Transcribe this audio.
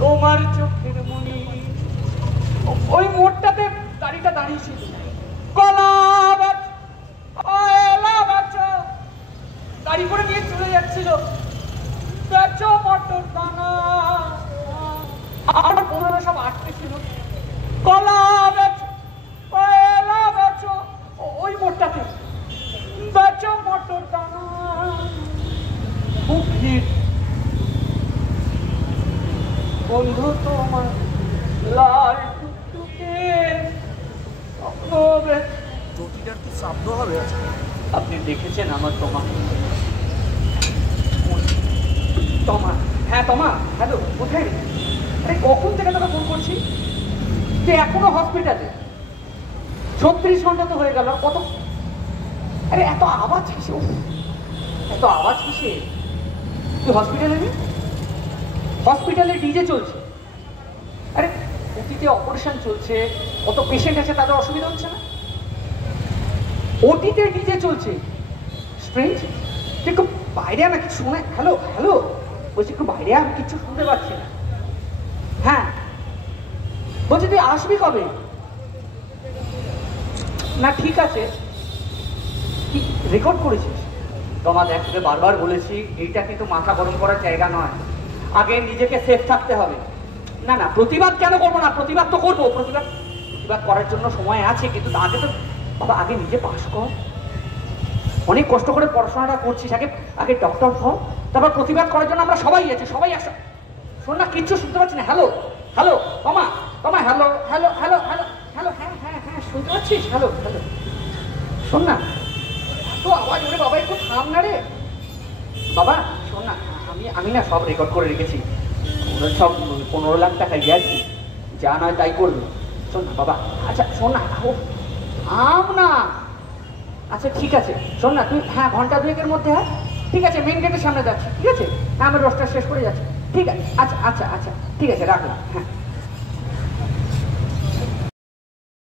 তোমার চোখের মনি। ওই মোড়টাতে গাড়িটা দাঁড়িয়েছিল, কলা গাড়ি করে নিয়ে চলে যাচ্ছিল, বেচো মটর দানা। আমার বোনেরা সব আটকে ছিল, কলা বেচো কয়লা বেচো, ওই মোড়টাতে বেচো মটর দানা। খুব ভিড়। বন্ধু তোমার লাল টুকটুকে চটিটার কি শব্দ হবে? আপনি দেখেছেন আমার তোমা? তোমা, হ্যাঁ তোমা, হ্যালো, কোথায় রে? আরে কখন থেকে তোকে ফোন করছি, তুই এখনো হসপিটালে? 36 ঘন্টা তো হয়ে গেল। কত, আরে এত আওয়াজ কিসে? এত আওয়াজ কিসে? তুই হসপিটালে নেই? হসপিটালে ডিজে চলছে। আরে ওটিতে অপারেশন চলছে, কত পেশেন্ট আছে, তাদের অসুবিধা হচ্ছে না? ওটিতে ডিজে চলছে। স্ট্রেঞ্জ, তুই একটু বাইরে আমি কিছু শুনে। হ্যালো হ্যালো, বলছি একটু বাইরে, আমি কিচ্ছু শুনতে পাচ্ছি না। হ্যাঁ বলছি তুই আসবি কবে? না ঠিক আছে, কি রেকর্ড করেছিস? তোমার একসাথে বারবার বলেছি, এইটা কিন্তু মাথা গরম করার জায়গা নয়, আগে নিজেকে সেফ থাকতে হবে। না না, প্রতিবাদ কেন করবো না? প্রতিবাদ তো করবো, প্রতিবাদ করার জন্য সময় আছে, কিন্তু আগে তো বাবা আগে নিজে পাস কর। অনেক কষ্ট করে পড়াশোনাটা করছিস, আগে আগে ডক্টর হও, তারপর প্রতিবাদ করার জন্য আমরা সবাই আছি, সবাই আসো। শোন না, কিচ্ছু শুনতে পাচ্ছি না। হ্যালো হ্যালো তোমা, তোমা hello hello hello hello hello, হ্যাঁ হ্যাঁ হ্যাঁ শুনতে পাচ্ছিস? হ্যালো হ্যালো, শোন না, এত আওয়াজ ওরে বাবা, একটু থাম না রে বাবা। শোন না, আমি না সব রেকর্ড করে রেখেছি, ওরা সব 15 লাখ টাকা গেছি, যা নয় তাই করবে। শোন না বাবা, আচ্ছা শোন না, থাম না। আচ্ছা ঠিক আছে, শোন না তুই, হ্যাঁ ঘন্টা 2-এর মধ্যে, হ্যাঁ ঠিক আছে, মেন গেটের সামনে যাচ্ছি, ঠিক আছে? হ্যাঁ আমি রোস্টার শেষ করে যাচ্ছি, ঠিক আছে, আচ্ছা আচ্ছা আচ্ছা ঠিক আছে, রাখলাম, হ্যাঁ।